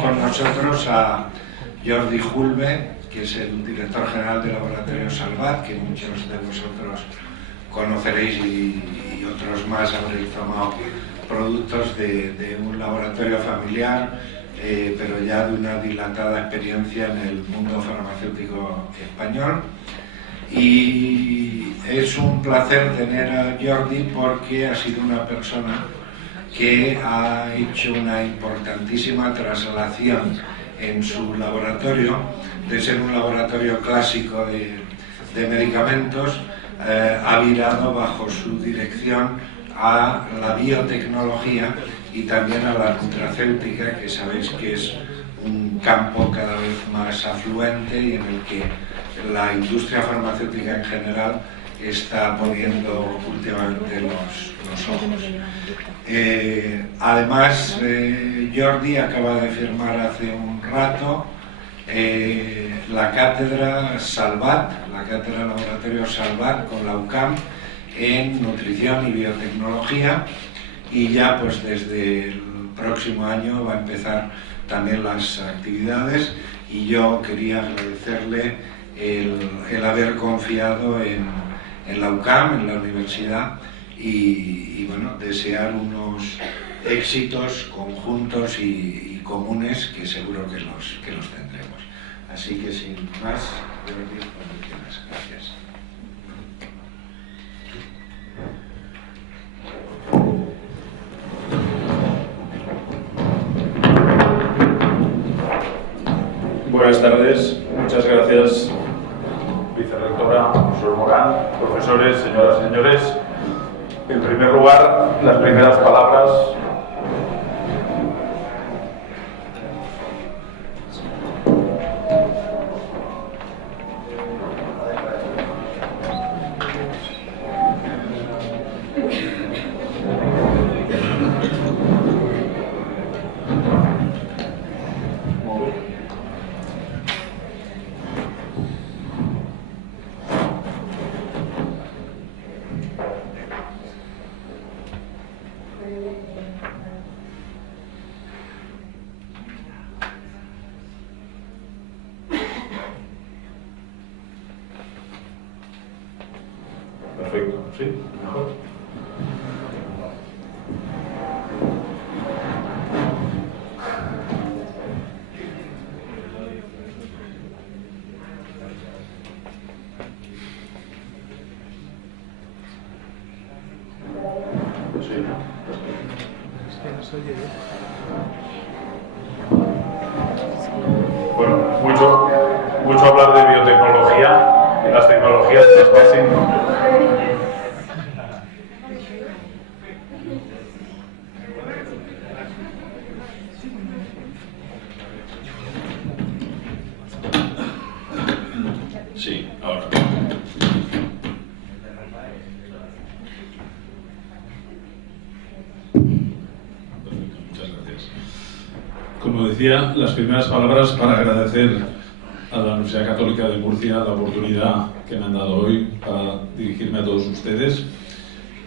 con nosotros a Jordi Hulbe, que es el director general del laboratorio Salvat, que muchos de vosotros conoceréis y otros más habréis tomado productos de un laboratorio familiar, pero ya de una dilatada experiencia en el mundo farmacéutico español. Y es un placer tener a Jordi porque ha sido una persona que ha hecho una importantísima traslación en su laboratorio, de ser un laboratorio clásico de medicamentos, ha virado bajo su dirección a la biotecnología y también a la nutracéutica, que sabéis que es un campo cada vez más afluente y en el que la industria farmacéutica en general está poniendo últimamente los ojos. Además, Jordi acaba de firmar hace un rato la cátedra Salvat, la cátedra Laboratorio Salvat con la UCAM en nutrición y biotecnología, y ya pues desde el próximo año va a empezar también las actividades, y yo quería agradecerle el haber confiado en la UCAM, en la universidad, y bueno, desear unos éxitos conjuntos y comunes que seguro que los tendremos. Así que sin más, gracias. Buenas tardes, muchas gracias, vicerrectora, profesor Morán, profesores, señoras y señores. En primer lugar, las primeras palabras. Perfecto, ¿sí? Mejor. Sí. Bueno, mucho hablar de biotecnología y las tecnologías de spacing. Sí, ahora. Muchas gracias. Como decía, las primeras palabras para agradecer a la Universidad Católica de Murcia la oportunidad que me han dado hoy para dirigirme a todos ustedes.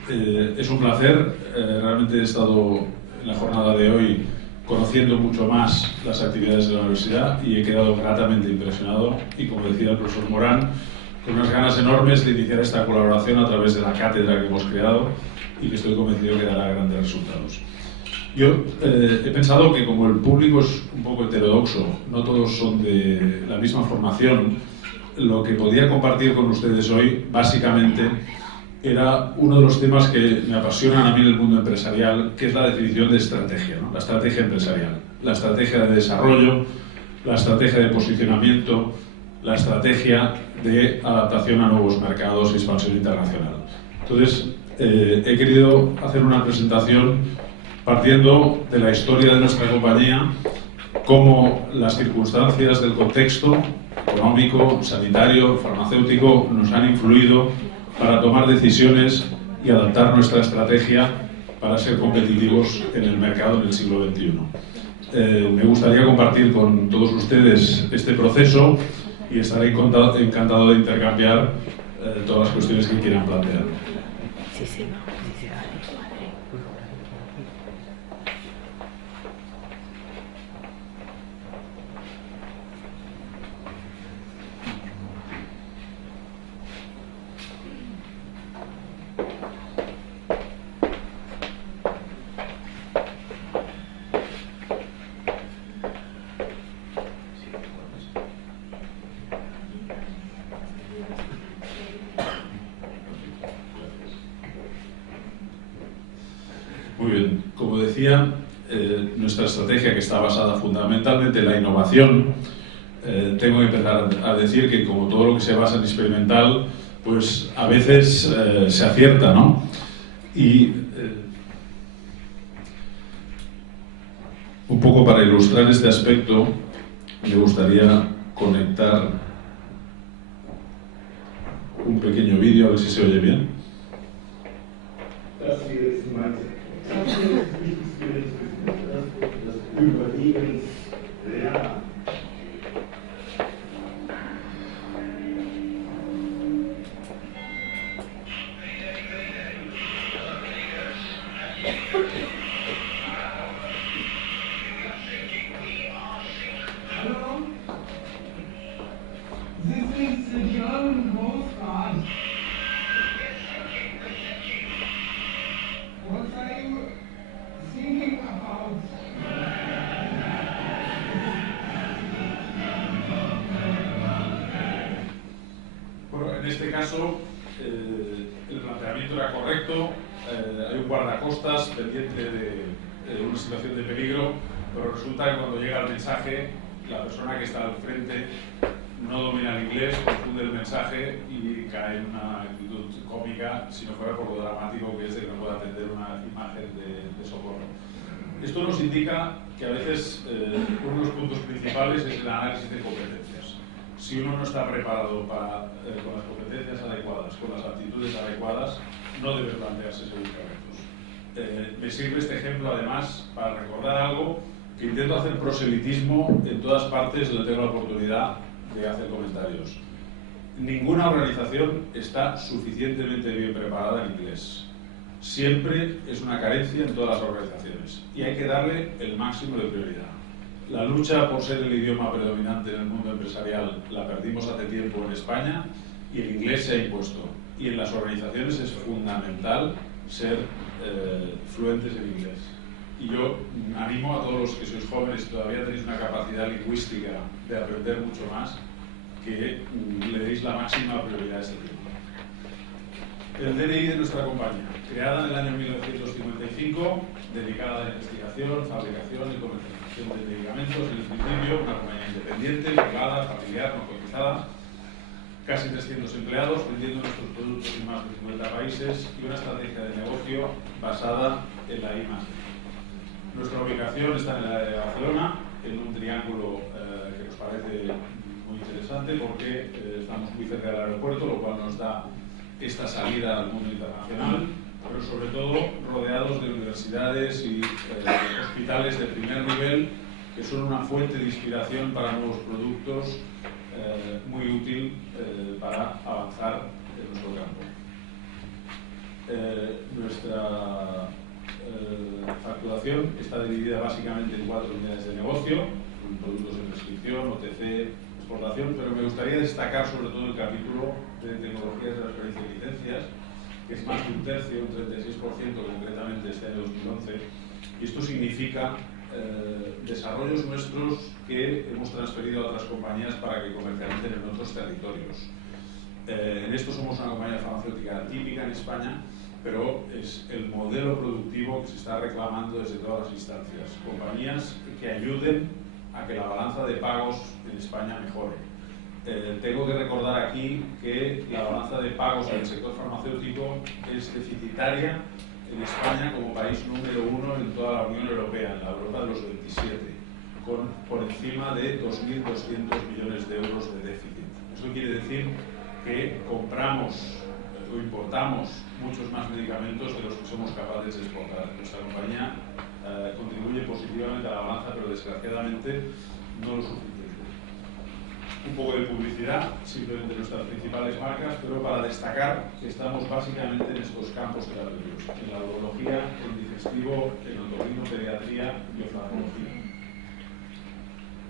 Es un placer, realmente he estado en la jornada de hoy conociendo mucho más las actividades de la universidad y he quedado gratamente impresionado y, como decía el profesor Morán, con unas ganas enormes de iniciar esta colaboración a través de la cátedra que hemos creado y que estoy convencido que dará grandes resultados. Yo he pensado que como el público es un poco heterodoxo, no todos son de la misma formación, lo que podía compartir con ustedes hoy básicamente era uno de los temas que me apasionan a mí en el mundo empresarial, que es la definición de estrategia, ¿no? La estrategia empresarial, la estrategia de desarrollo, la estrategia de posicionamiento, la estrategia de adaptación a nuevos mercados y expansión internacional. Entonces, he querido hacer una presentación partiendo de la historia de nuestra compañía, cómo las circunstancias del contexto económico, sanitario, farmacéutico nos han influido para tomar decisiones y adaptar nuestra estrategia para ser competitivos en el mercado en el siglo XXI. Me gustaría compartir con todos ustedes este proceso y estaré encantado de intercambiar todas las cuestiones que quieran plantear. Sí, sí. decía, nuestra estrategia, que está basada fundamentalmente en la innovación, tengo que empezar a decir que, como todo lo que se basa en experimental, pues a veces se acierta, ¿no? Y un poco para ilustrar este aspecto, me gustaría conectar un pequeño vídeo, a ver si se oye bien. Das hier ist mein das Überlebens, ja. Hallo? Sie sind the German Großrat. What are you thinking about? Bueno, en este caso el planteamiento era correcto. Hay un guardacostas pendiente de una situación de peligro, pero resulta que cuando llega el mensaje, la persona que está al frente no domina el inglés, confunde el mensaje y cae en una actitud cómica, si no fuera por lo dramático que es de que no pueda atender una imagen de socorro. Esto nos indica que a veces uno de los puntos principales es el análisis de competencias. Si uno no está preparado con las competencias adecuadas, con las aptitudes adecuadas, no debe plantearse según qué retos. Me sirve este ejemplo además para recordar algo que intento hacer proselitismo en todas partes donde tengo la oportunidad de hacer comentarios. Ninguna organización está suficientemente bien preparada en inglés. Siempre es una carencia en todas las organizaciones y hay que darle el máximo de prioridad. La lucha por ser el idioma predominante en el mundo empresarial la perdimos hace tiempo en España y el inglés se ha impuesto. Y en las organizaciones es fundamental ser fluentes en inglés. Y yo animo a todos los que sois jóvenes y todavía tenéis una capacidad lingüística de aprender mucho más, que le deis la máxima prioridad a este tema. El DNI de nuestra compañía, creada en el año 1955, dedicada a la investigación, fabricación y comercialización de medicamentos, en el principio una compañía independiente, privada, familiar, no cotizada, casi 300 empleados, vendiendo nuestros productos en más de 50 países y una estrategia de negocio basada en la I+D. Nuestra ubicación está en la de Barcelona, en un triángulo que nos parece muy interesante porque estamos muy cerca del aeropuerto, lo cual nos da esta salida al mundo internacional, pero sobre todo rodeados de universidades y hospitales de primer nivel que son una fuente de inspiración para nuevos productos, muy útil para avanzar en nuestro campo. Nuestra facturación está dividida básicamente en 4 unidades de negocio, con productos de prescripción, OTC, exportación, pero me gustaría destacar sobre todo el capítulo de tecnologías de transferencia y licencias, que es más de un tercio, un 36% concretamente este año 2011, y esto significa desarrollos nuestros que hemos transferido a otras compañías para que comercialicen en otros territorios. En esto somos una compañía farmacéutica típica en España, pero es el modelo productivo que se está reclamando desde todas las instancias. Compañías que ayuden a que la balanza de pagos en España mejore. Tengo que recordar aquí que la balanza de pagos en el sector farmacéutico es deficitaria en España como país número 1 en toda la Unión Europea, en la Europa de los 27, con por encima de 2.200 millones de euros de déficit. Esto quiere decir que compramos o importamos muchos más medicamentos de los que somos capaces de exportar. Nuestra compañía contribuye positivamente a la balanza, pero desgraciadamente no lo suficiente. Un poco de publicidad, simplemente nuestras principales marcas, pero para destacar que estamos básicamente en estos campos terapéuticos, en la urología, en digestivo, en otorrino, pediatría y oftalmología.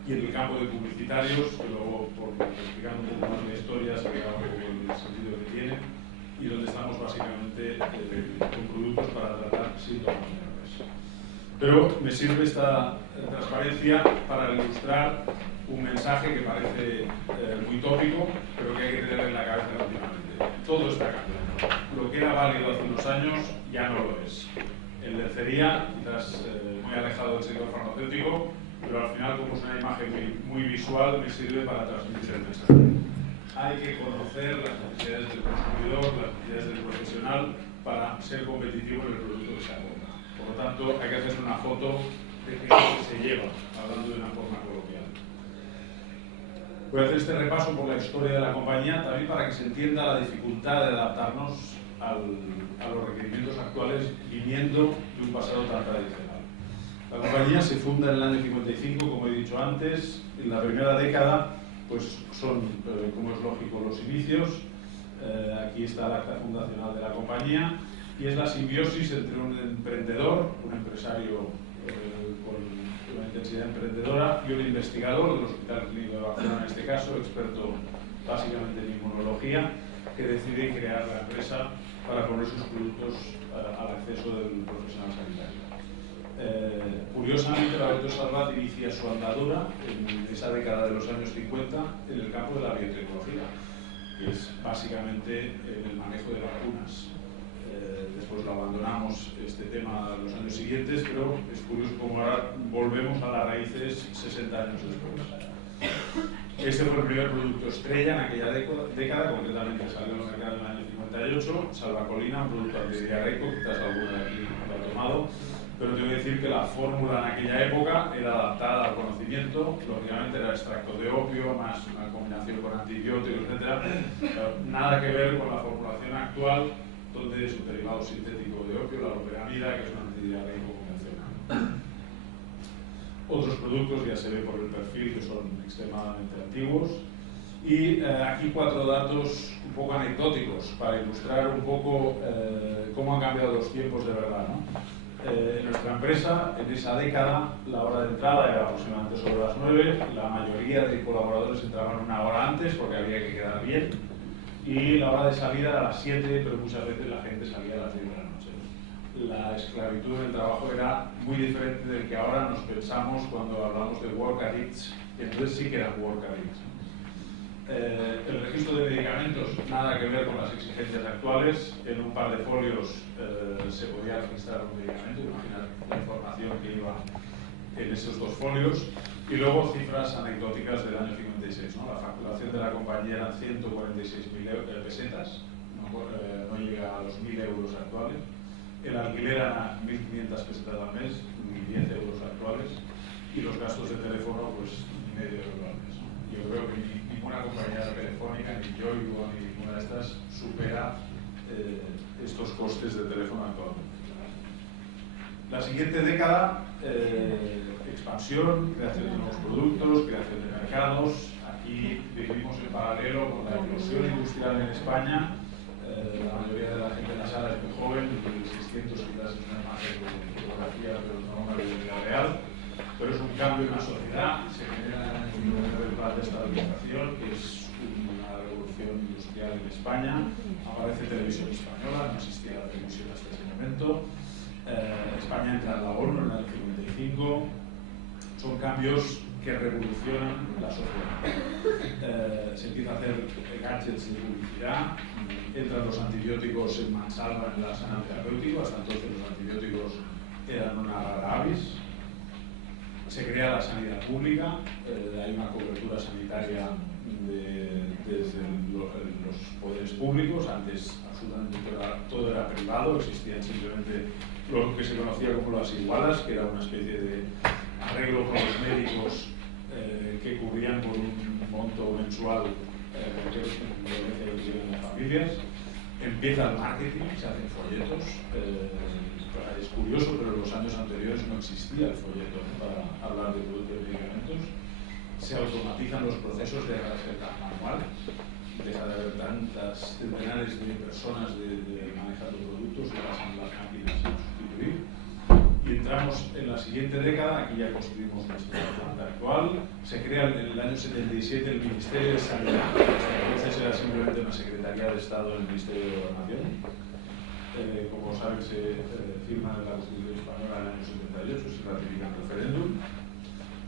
Y en el campo de publicitarios, que luego, explicando un poco más la historia, se verá un poco el sentido que tiene, y donde estamos básicamente con productos para tratar síntomas menores. Pero me sirve esta transparencia para ilustrar un mensaje que parece muy tópico, pero que hay que tener en la cabeza últimamente. Todo está cambiando. Lo que era válido hace unos años ya no lo es. En lencería, quizás muy alejado del sector farmacéutico, pero al final, como es una imagen muy visual, me sirve para transmitir el mensaje. Hay que conocer las necesidades del consumidor, las necesidades del profesional, para ser competitivo en el producto que se compra. Por lo tanto, hay que hacer una foto de qué es lo que se lleva, hablando de una forma coloquial. Voy a hacer este repaso por la historia de la compañía, también para que se entienda la dificultad de adaptarnos a los requerimientos actuales, viniendo de un pasado tan tradicional. La compañía se funda en el año 55, como he dicho antes. En la primera década, pues son, como es lógico, los inicios. Aquí está el acta fundacional de la compañía, y es la simbiosis entre un emprendedor, un empresario con una intensidad emprendedora, y un investigador del Hospital Clínico de Barcelona, en este caso, experto básicamente en inmunología, que decide crear la empresa para poner sus productos al acceso del profesional sanitario. Curiosamente, Laboratorio Salvat inicia su andadura en esa década de los años 50 en el campo de la biotecnología, que es básicamente el manejo de vacunas. Después lo abandonamos este tema en los años siguientes, pero es curioso cómo ahora volvemos a las raíces 60 años después. Este fue el primer producto estrella en aquella década, concretamente salió al mercado en el año 58, Salvacolina, un producto antidiarreico, quizás alguno de aquí lo ha tomado, pero tengo que decir que la fórmula en aquella época era adaptada al conocimiento, lógicamente era extracto de opio, más una combinación con antibióticos, etc. Nada que ver con la formulación actual, donde es un derivado sintético de opio, la loperamida, que es un antidiarreico convencional. Otros productos ya se ve por el perfil que son extremadamente antiguos. Y aquí 4 datos un poco anecdóticos para ilustrar un poco cómo han cambiado los tiempos de verdad, ¿no? En nuestra empresa, en esa década, la hora de entrada era aproximadamente sobre las 9, la mayoría de colaboradores entraban una hora antes porque había que quedar bien, y la hora de salida era a las 7, pero muchas veces la gente salía a las 10 de la noche. La esclavitud en el trabajo era muy diferente del que ahora nos pensamos cuando hablamos de work addicts, y entonces sí que eran work addicts. El registro de medicamentos, nada que ver con las exigencias actuales. En un par de folios se podía registrar un medicamento, imaginar la información que iba en esos 2 folios. Y luego cifras anecdóticas del año 56, ¿no? La facturación de la compañía eran 146.000 pesetas, no llega a los 1.000 euros actuales. El alquiler era 1.500 pesetas al mes, ni 10 euros actuales, y los gastos de teléfono, pues, ni medio euro al mes. Yo creo que ninguna compañía telefónica, ni Yoigo, ni ninguna de estas, supera estos costes de teléfono actualmente. La siguiente década, expansión, creación de nuevos productos, creación de mercados. Aquí vivimos en paralelo con la explosión industrial en España. La mayoría de la gente en la sala es muy joven, 600 quizás es una imagen de fotografía, pero no una realidad real. Pero es un cambio en la sociedad, se genera un plan de estabilización, que es una revolución industrial en España. Aparece televisión española, no existía la televisión hasta ese momento. España entra en la ONU en el año 55. Son cambios que revolucionan la sociedad. Se empieza a hacer gadgets de publicidad, entran los antibióticos en mansalva en el arsenal terapéutico. Hasta entonces los antibióticos eran una rara avis. Se crea la sanidad pública, hay una cobertura sanitaria desde los poderes públicos. Antes absolutamente todo era privado, existían simplemente lo que se conocía como las igualas, que era una especie de arreglo con los médicos que cubrían por un monto mensual cualquier violencia que tuvieran las familias. Empieza el marketing, se hacen folletos. Es curioso, pero en los años anteriores no existía el folleto para hablar de productos y medicamentos. Se automatizan los procesos de receta manual, deja de haber tantas centenares de personas manejando productos que pasan las máquinas a sustituir. Y entramos en la siguiente década, aquí ya construimos nuestra planta actual. Se crea en el año 77 el Ministerio de Sanidad. Entonces era simplemente una Secretaría de Estado del Ministerio de Gobernación. Como saben, se firma en la Constitución Española en el año 78, se ratifica en referéndum.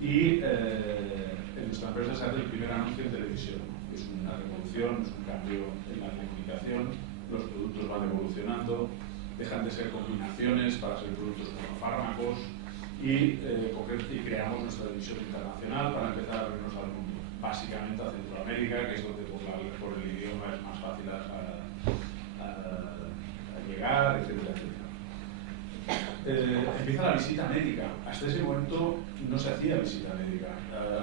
Y en nuestra empresa se hace el primer anuncio en televisión. Es una revolución, es un cambio en la comunicación, los productos van evolucionando. dejan de ser combinaciones para ser productos como fármacos y creamos nuestra división internacional para empezar a abrirnos al mundo, básicamente a Centroamérica, que es donde por el idioma es más fácil a llegar, etcétera, etcétera. Empieza la visita médica. Hasta ese momento no se hacía visita médica.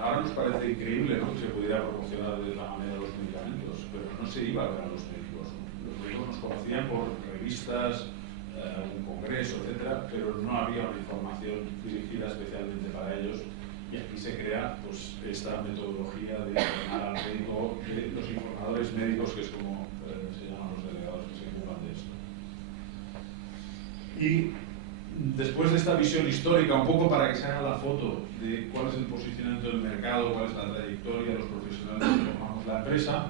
Ahora nos parece increíble, ¿no?, que se pudiera promocionar de esta manera los medicamentos, pero no se iba a ver a los médicos. Los médicos nos conocían por revistas, algún congreso, etcétera, pero no había una información dirigida especialmente para ellos, y aquí se crea pues esta metodología de llamar al médico, de los informadores médicos, que es como se llaman los delegados que se ocupan de esto. Y después de esta visión histórica, un poco para que se haga la foto de cuál es el posicionamiento del mercado, cuál es la trayectoria de los profesionales que formamos la empresa,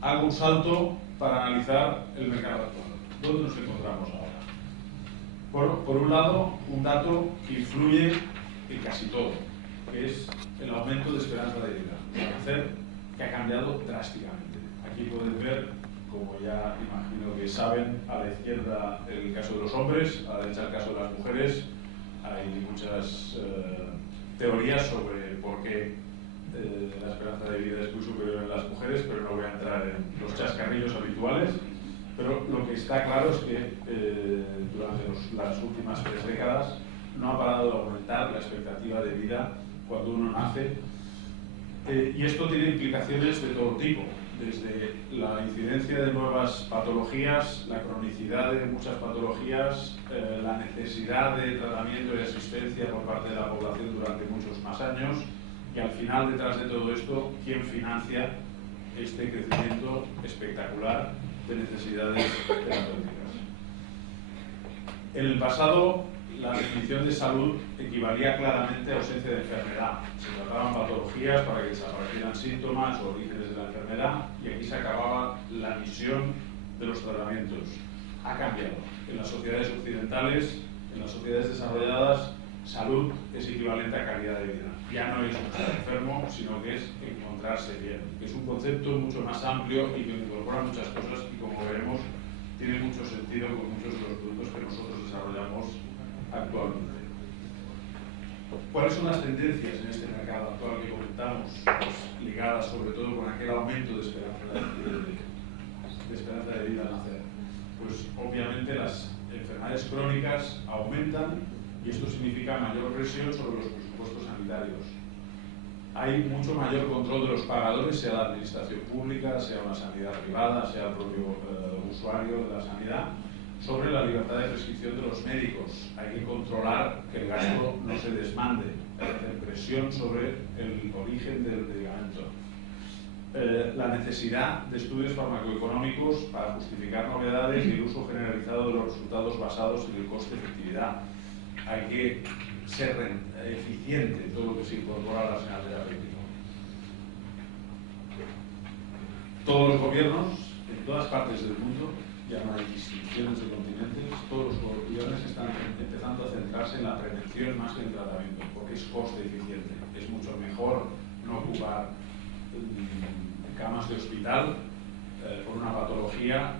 hago un salto para analizar el mercado actual. ¿Dónde nos encontramos ahora? Por un lado, un dato que influye en casi todo, que es el aumento de esperanza de vida, que ha cambiado drásticamente. Aquí pueden ver, como ya imagino que saben, a la izquierda el caso de los hombres, a la derecha el caso de las mujeres. Hay muchas teorías sobre por qué la esperanza de vida es muy superior en las mujeres, pero no voy a entrar en los chascarrillos habituales. Pero lo que está claro es que durante las últimas 3 décadas no ha parado de aumentar la expectativa de vida cuando uno nace, y esto tiene implicaciones de todo tipo, desde la incidencia de nuevas patologías, la cronicidad de muchas patologías, la necesidad de tratamiento y asistencia por parte de la población durante muchos más años, y al final, detrás de todo esto, ¿quién financia este crecimiento espectacular de necesidades terapéuticas? En el pasado, la definición de salud equivalía claramente a ausencia de enfermedad. Se trataban patologías para que desaparecieran síntomas o orígenes de la enfermedad, y aquí se acababa la misión de los tratamientos. Ha cambiado. En las sociedades occidentales, en las sociedades desarrolladas, salud es equivalente a calidad de vida. Ya no es no estar enfermo, sino que es encontrarse bien. Es un concepto mucho más amplio y que incorpora muchas cosas, y como veremos, tiene mucho sentido con muchos de los productos que nosotros desarrollamos actualmente. ¿Cuáles son las tendencias en este mercado actual que comentamos, pues, ligadas sobre todo con aquel aumento de esperanza de vida al nacer? Pues obviamente las enfermedades crónicas aumentan, y esto significa mayor presión sobre los presupuestos sanitarios. Hay mucho mayor control de los pagadores, sea la administración pública, sea una sanidad privada, sea el propio usuario de la sanidad, sobre la libertad de prescripción de los médicos. Hay que controlar que el gasto no se desmande, hay que hacer presión sobre el origen del medicamento. La necesidad de estudios farmacoeconómicos para justificar novedades y el uso generalizado de los resultados basados en el coste-efectividad. Hay que ser eficiente en todo lo que se incorpora a la arsenal terapéutico. Todos los gobiernos, en todas partes del mundo, ya no hay distinciones de continentes, todos los gobiernos están empezando a centrarse en la prevención más que en el tratamiento, porque es coste eficiente. Es mucho mejor no ocupar camas de hospital por una patología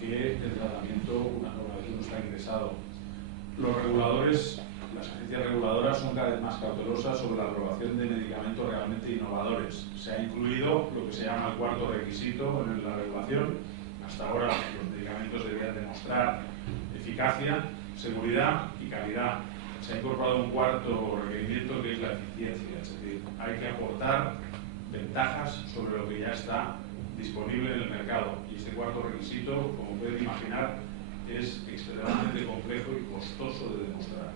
que el tratamiento una vez uno está ingresado. Los reguladores, las agencias reguladoras son cada vez más cautelosas sobre la aprobación de medicamentos realmente innovadores. Se ha incluido lo que se llama el 4.º requisito en la regulación. Hasta ahora los medicamentos debían demostrar eficacia, seguridad y calidad. Se ha incorporado un 4.º requerimiento, que es la eficiencia, es decir, hay que aportar ventajas sobre lo que ya está disponible en el mercado. Y este 4.º requisito, como pueden imaginar, es extremadamente complejo y costoso de demostrar.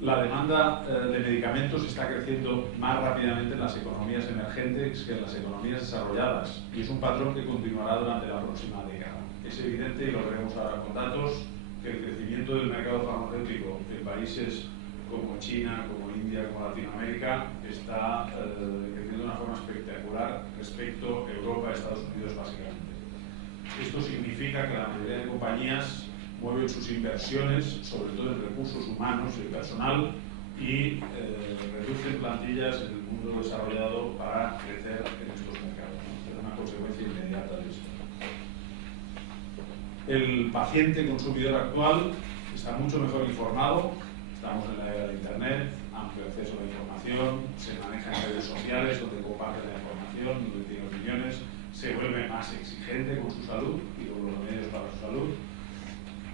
La demanda de medicamentos está creciendo más rápidamente en las economías emergentes que en las economías desarrolladas, y es un patrón que continuará durante la próxima década. Es evidente, y lo veremos ahora con datos, que el crecimiento del mercado farmacéutico en países como China, como India, como Latinoamérica, está creciendo de una forma espectacular respecto a Europa y Estados Unidos básicamente. Esto significa que la mayoría de compañías mueven sus inversiones, sobre todo en recursos humanos y personal, y reducen plantillas en el mundo desarrollado para crecer en estos mercados, ¿no? Es una consecuencia inmediata de esto. El paciente consumidor actual está mucho mejor informado, estamos en la era de Internet, amplio acceso a la información, se maneja en redes sociales donde comparte la información, donde tiene opiniones, se vuelve más exigente con su salud y con los medios para su salud,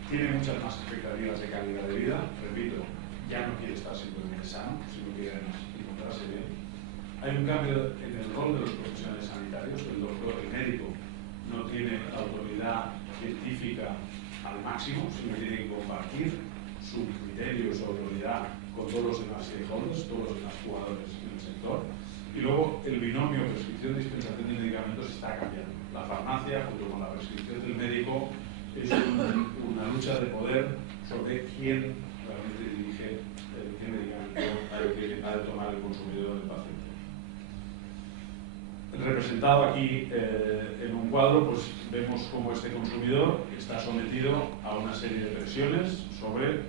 tiene muchas más expectativas de calidad de vida, repito, ya no quiere estar simplemente sano, sino quiere además encontrarse bien. Hay un cambio en el rol de los profesionales sanitarios, el doctor, el médico, no tiene autoridad científica al máximo, sino tiene que compartir su criterio, su autoridad con todos los demás stakeholders, todos los demás jugadores en el sector. Y luego el binomio prescripción-dispensación de medicamentos está cambiando. La farmacia, junto con la prescripción del médico, es una lucha de poder sobre quién realmente dirige qué medicamento ha de tomar el consumidor, el paciente. Representado aquí en un cuadro, pues vemos cómo este consumidor está sometido a una serie de presiones sobre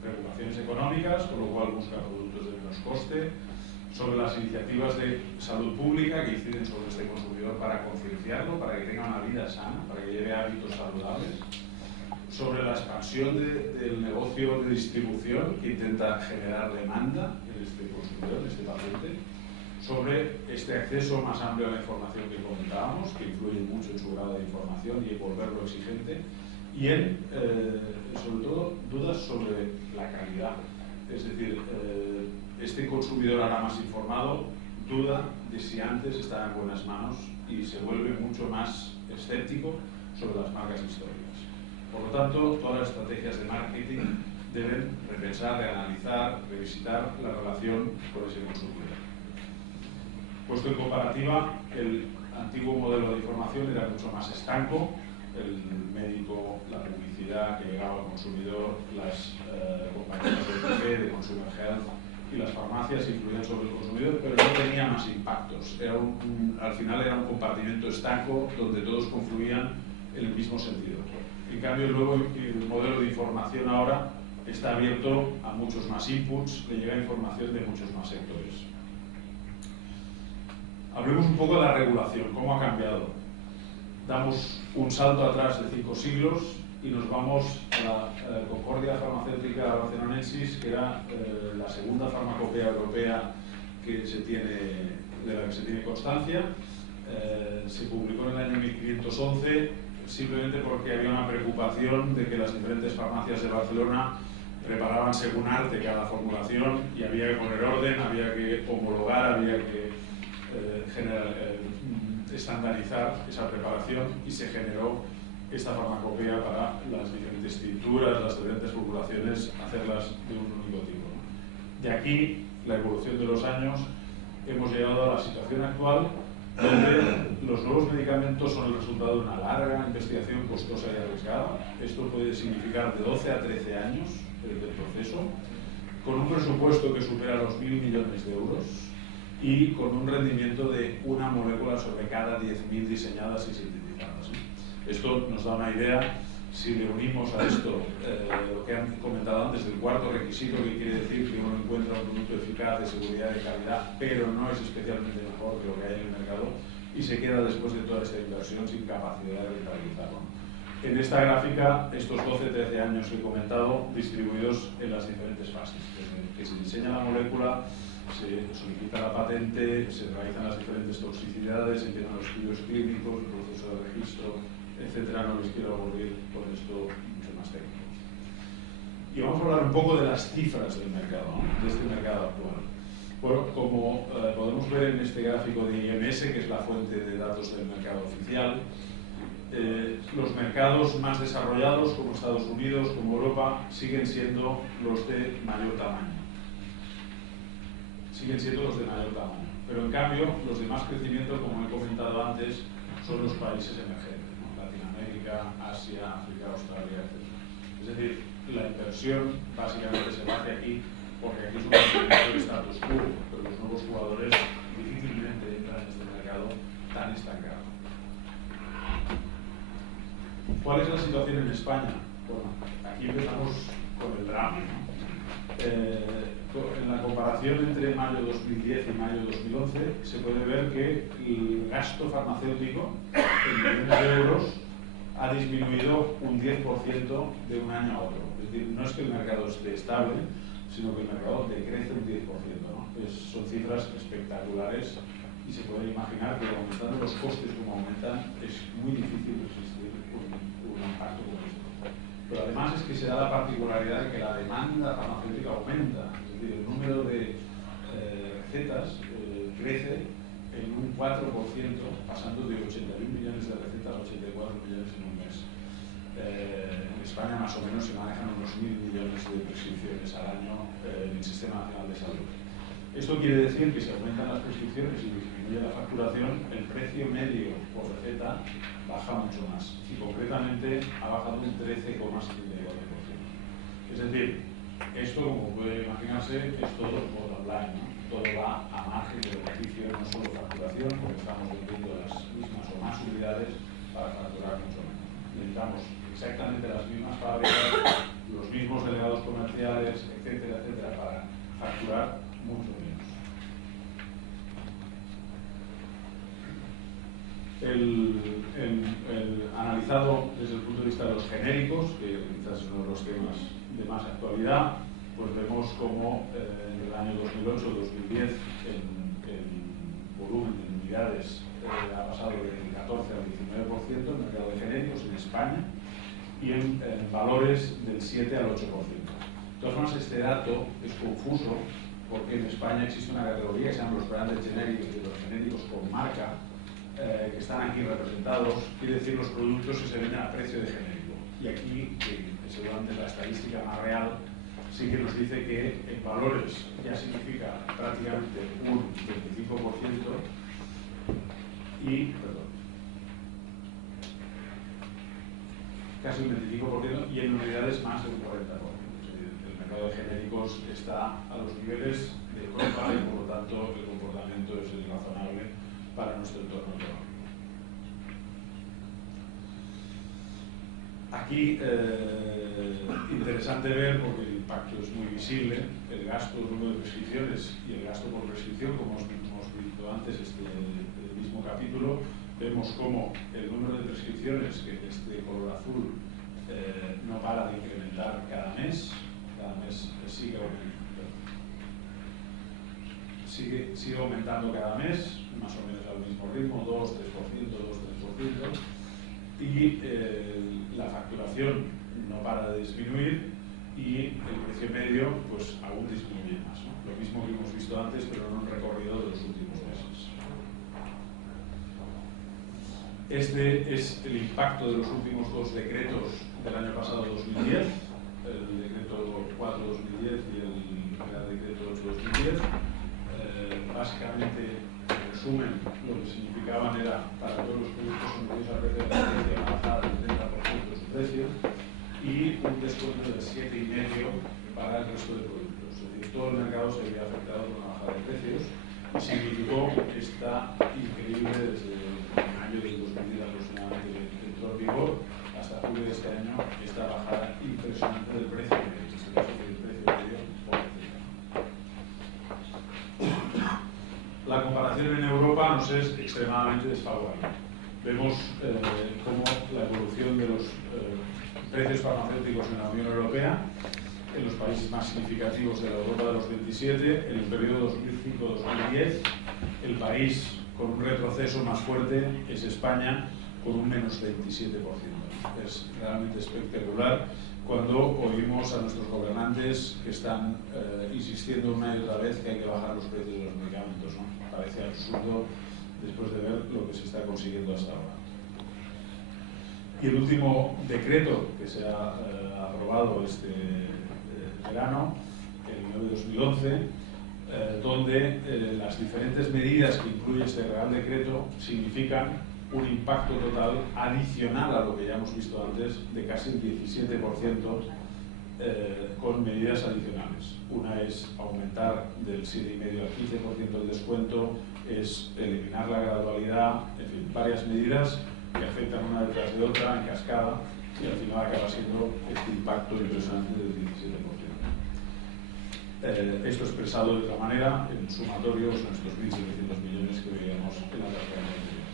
preocupaciones económicas, con lo cual busca productos de menos coste, sobre las iniciativas de salud pública que inciden sobre este consumidor para concienciarlo, para que tenga una vida sana, para que lleve hábitos saludables, sobre la expansión del negocio de distribución que intenta generar demanda en este consumidor, en este paciente, sobre este acceso más amplio a la información que comentábamos, que influye mucho en su grado de información y en volverlo exigente, y sobre todo, dudas sobre la calidad. Es decir, este consumidor ahora más informado duda de si antes estaba en buenas manos y se vuelve mucho más escéptico sobre las marcas históricas. Por lo tanto, todas las estrategias de marketing deben repensar, reanalizar, revisitar la relación con ese consumidor. Puesto en comparativa, el antiguo modelo de información era mucho más estanco, el médico, la publicidad que llegaba al consumidor, las compañías de TV, de Consumer Health y las farmacias influían sobre el consumidor, pero no tenía más impactos. Al final era un compartimento estanco donde todos confluían en el mismo sentido. En cambio, el modelo de información ahora está abierto a muchos más inputs, le llega información de muchos más sectores. Hablemos un poco de la regulación, cómo ha cambiado. Damos un salto atrás de 5 siglos y nos vamos a la Concordia Farmacéutica Barcelonensis, que era la segunda farmacopea europea de la que se tiene constancia. Se publicó en el año 1511 simplemente porque había una preocupación de que las diferentes farmacias de Barcelona preparaban según arte cada formulación y había que poner orden, había que homologar, había que estandarizar esa preparación y se generó esta farmacopea para las diferentes tinturas, las diferentes formulaciones, hacerlas de un único tipo. De aquí, la evolución de los años, hemos llegado a la situación actual donde los nuevos medicamentos son el resultado de una larga investigación costosa y arriesgada. Esto puede significar de 12 a 13 años del proceso, con un presupuesto que supera los 1.000 millones de euros y con un rendimiento de una molécula sobre cada 10.000 diseñadas y sintetizadas. Esto nos da una idea. Si le unimos a esto lo que han comentado antes del cuarto requisito, que quiere decir que uno encuentra un producto eficaz, de seguridad, de calidad, pero no es especialmente mejor que lo que hay en el mercado, y se queda después de toda esta inversión sin capacidad de rentabilizarlo. En esta gráfica, estos 12-13 años que he comentado, distribuidos en las diferentes fases, desde que se diseña la molécula, se solicita la patente, se realizan las diferentes toxicidades, se empiezan los estudios clínicos, el proceso de registro, etcétera. No les quiero aburrir con esto mucho más técnico. Y vamos a hablar un poco de las cifras del mercado, ¿no? De este mercado actual. Bueno, como podemos ver en este gráfico de IMS, que es la fuente de datos del mercado oficial, los mercados más desarrollados, como Estados Unidos, como Europa, siguen siendo los de mayor tamaño. Pero en cambio, los de más crecimiento, como he comentado antes, son los países emergentes, ¿no? Latinoamérica, Asia, África, Australia, etc. Es decir, la inversión básicamente se hace aquí porque aquí es un movimiento de status quo, pero los nuevos jugadores difícilmente entran en este mercado tan estancado. ¿Cuál es la situación en España? Bueno, aquí empezamos con el drama, ¿no? En la comparación entre mayo 2010 y mayo 2011 se puede ver que el gasto farmacéutico en millones de euros ha disminuido un 10% de un año a otro. Es decir, no es que el mercado esté estable, sino que el mercado decrece un 10%, ¿no? Son cifras espectaculares y se puede imaginar que aumentando los costes como aumentan es muy difícil resistir un impacto como esto. Pero además es que se da la particularidad de que la demanda farmacéutica aumenta, es decir, el número de recetas crece en un 4%, pasando de 81 millones de recetas a 84 millones en un mes. En España más o menos se manejan unos 1.000 millones de prescripciones al año en el Sistema Nacional de Salud. Esto quiere decir que si aumentan las prescripciones y disminuye la facturación, el precio medio por receta baja mucho más. Y concretamente ha bajado un 13,74%. Es decir, esto, como puede imaginarse, es todo bottom line, ¿no? Todo va a margen de beneficio, no solo facturación, porque estamos vendiendo las mismas o más unidades para facturar mucho menos. Necesitamos exactamente las mismas fábricas, los mismos delegados comerciales, etcétera, etcétera, para facturar mucho menos. Analizado desde el punto de vista de los genéricos, que quizás es uno de los temas de más actualidad, pues vemos como en el año 2008-2010 el volumen de unidades ha pasado del 14 al 19% en el mercado de genéricos en España y en valores del 7 al 8%. De todas formas, este dato es confuso porque en España existe una categoría que se llama los branded genéricos, de los genéricos con marca, que están aquí representados, quiere decir los productos que se venden a precio de genérico. Y aquí, que seguramente es la estadística más real, sí que nos dice que en valores ya significa prácticamente un 25% y, casi un 25% y en unidades más de un 40%. Es decir, el mercado de genéricos está a los niveles de Europa y por lo tanto el comportamiento es el razonable para nuestro entorno económico. Aquí, interesante ver, porque el impacto es muy visible, el gasto, el número de prescripciones y el gasto por prescripción, como hemos visto antes el mismo capítulo, vemos como el número de prescripciones, que es de color azul, no para de incrementar cada mes sigue aumentando cada mes, más o menos al mismo ritmo, 2-3%, y la facturación no para de disminuir y el precio medio pues aún disminuye más, ¿no? Lo mismo que hemos visto antes, pero en un recorrido de los últimos meses. Este es el impacto de los últimos dos decretos del año pasado, 2010, el decreto 4-2010 y el Real Decreto 8-2010. Básicamente, en resumen, lo que significaban era para todos los productos sometidos al precio de la licencia una bajada del 30% de su precio y un descuento del 7,5% para el resto de productos. Es decir, todo el mercado se había afectado por una bajada de precios y significó esta increíble desde el año del 2010 aproximadamente que entró en vigor hasta julio de este año, esta bajada impresionante del precio medio, en este caso del precio medio por receta. La comparación en Europa nos es extremadamente desfavorable. Vemos cómo la evolución de los precios farmacéuticos en la Unión Europea, en los países más significativos de la Europa de los 27, en el periodo 2005-2010, el país con un retroceso más fuerte es España, con un menos 27%. Es realmente espectacular cuando oímos a nuestros gobernantes que están insistiendo una y otra vez que hay que bajar los precios de los medicamentos, ¿no? Parece absurdo después de ver lo que se está consiguiendo hasta ahora. Y el último decreto que se ha aprobado este verano, el 9 de 2011, donde las diferentes medidas que incluye este Real Decreto significan un impacto total adicional a lo que ya hemos visto antes de casi el 17% con medidas adicionales. Una es aumentar del 7,5% al 15% el descuento, es eliminar la gradualidad, en fin, varias medidas que afectan una detrás de otra en cascada y al final acaba siendo este impacto impresionante del 17%. Esto expresado de otra manera en sumatorio son estos 1.700 millones que veíamos en la transferencia anterior.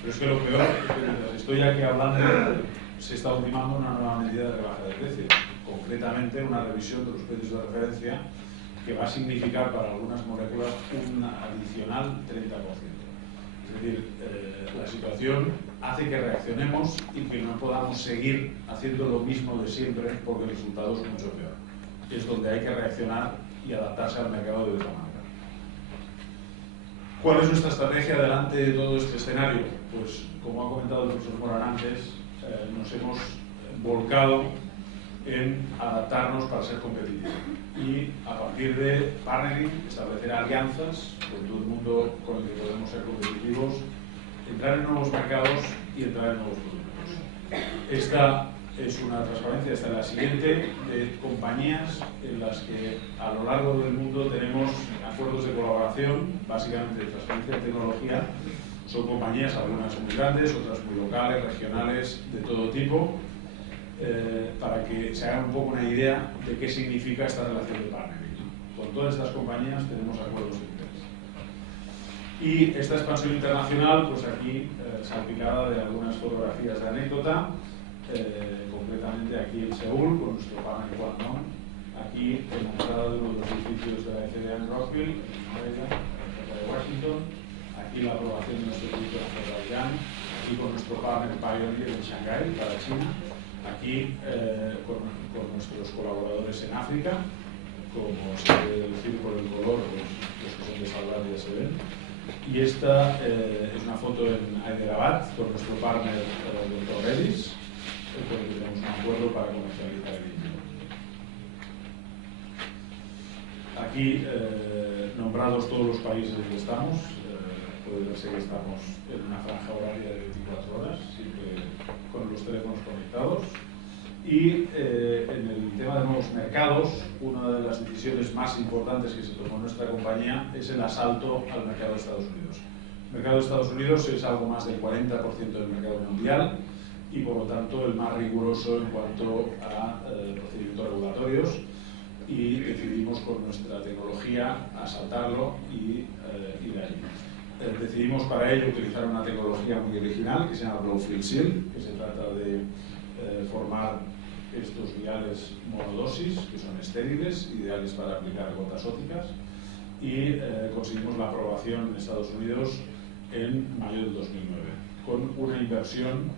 Pero es que lo peor es que mientras estoy aquí hablando se está ultimando una nueva medida de rebaja de precio, concretamente una revisión de los precios de referencia que va a significar para algunas moléculas un adicional 30%. Es decir, la situación hace que reaccionemos y que no podamos seguir haciendo lo mismo de siempre porque el resultado es mucho peor. Es donde hay que reaccionar y adaptarse al mercado de otra manera. ¿Cuál es nuestra estrategia delante de todo este escenario? Pues, como ha comentado el profesor Morán antes, nos hemos volcado en adaptarnos para ser competitivos y a partir de partnering, establecer alianzas con todo el mundo con el que podemos ser competitivos, entrar en nuevos mercados y entrar en nuevos productos. Esta es una transparencia, esta es la siguiente, de compañías en las que a lo largo del mundo tenemos acuerdos de colaboración, básicamente de transferencia de tecnología. Son compañías, algunas muy grandes, otras muy locales, regionales, de todo tipo, para que se hagan un poco una idea de qué significa esta relación de partnering. Con todas estas compañías tenemos acuerdos de interés. Y esta expansión internacional, pues aquí salpicada de algunas fotografías de anécdota, concretamente aquí en Seúl, con nuestro partner Guangdong, aquí en la entrada de uno de los edificios de la FDA en Rockville, en Oregon, cerca de Washington, aquí la aprobación de nuestro producto en Azerbaiyán, aquí con nuestro partner Pioneer en Shanghái, para China, aquí con nuestros colaboradores en África, como se puede decir por el color, los que son de Salvar ya se ven. Y esta es una foto en Hyderabad con nuestro partner Dr. Redis, con el que tenemos un acuerdo para comercializar el vino. Aquí nombrados todos los países en que estamos, puede verse que estamos en una franja horaria de 24 horas, siempre con los teléfonos conectados. Y en el tema de nuevos mercados, una de las decisiones más importantes que se tomó en nuestra compañía es el asalto al mercado de Estados Unidos. El mercado de Estados Unidos es algo más del 40% del mercado mundial y por lo tanto el más riguroso en cuanto a procedimientos regulatorios, y decidimos con nuestra tecnología asaltarlo y ir allí. Decidimos para ello utilizar una tecnología muy original que se llama Blow-Fill Seal, que se trata de formar estos viales monodosis, que son estériles, ideales para aplicar gotas ópticas, y conseguimos la aprobación en Estados Unidos en mayo del 2009, con una inversión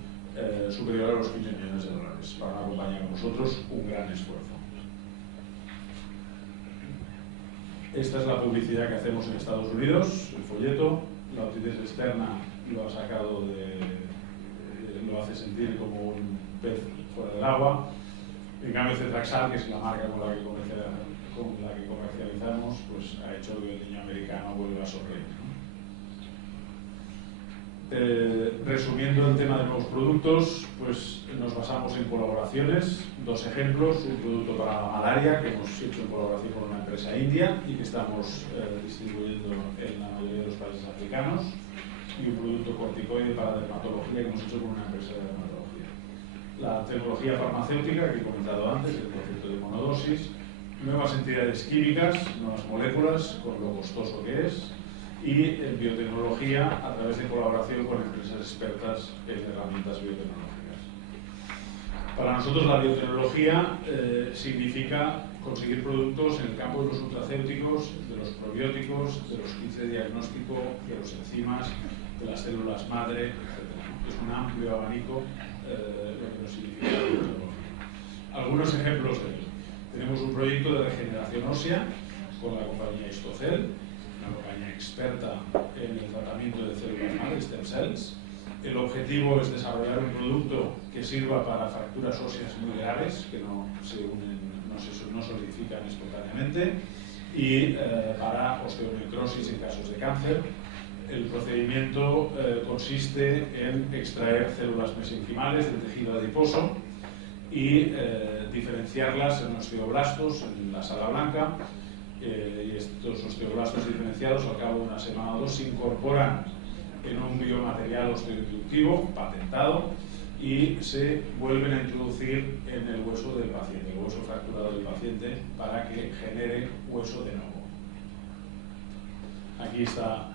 superior a los $15 millones. Para una compañía como nosotros, un gran esfuerzo. Esta es la publicidad que hacemos en Estados Unidos, el folleto. La utilidad externa lo ha sacado lo hace sentir como un pez fuera del agua. En cambio, Cetraxal, que es la marca con la que comercializamos, pues ha hecho que el niño americano vuelva a sonreír, ¿no? Resumiendo el tema de nuevos productos, pues nos basamos en colaboraciones. Dos ejemplos: un producto para la malaria que hemos hecho en colaboración con una empresa india y que estamos distribuyendo en la mayoría de los países africanos, y un producto corticoide para dermatología que hemos hecho con una empresa de dermatología. La tecnología farmacéutica que he comentado antes, el concepto de monodosis, nuevas entidades químicas, nuevas moléculas, con lo costoso que es, y en biotecnología a través de colaboración con empresas expertas en herramientas biotecnológicas. Para nosotros la biotecnología significa conseguir productos en el campo de los nutracéuticos, de los probióticos, de los kits de diagnóstico, de los enzimas, de las células madre, etc. Es un amplio abanico lo que nos significa la biotecnología. Algunos ejemplos de ello. Tenemos un proyecto de regeneración ósea con la compañía Histocell, una compañía experta en el tratamiento de células madre, stem cells. El objetivo es desarrollar un producto que sirva para fracturas óseas muy graves, que no se unen, no solidifican espontáneamente, y para osteonecrosis en casos de cáncer. El procedimiento consiste en extraer células mesenquimales del tejido adiposo y diferenciarlas en osteoblastos en la sala blanca, y estos osteoblastos diferenciados al cabo de una semana o dos se incorporan en un biomaterial osteoinductivo patentado y se vuelven a introducir en el hueso del paciente, el hueso fracturado del paciente, para que genere hueso de nuevo. Aquí están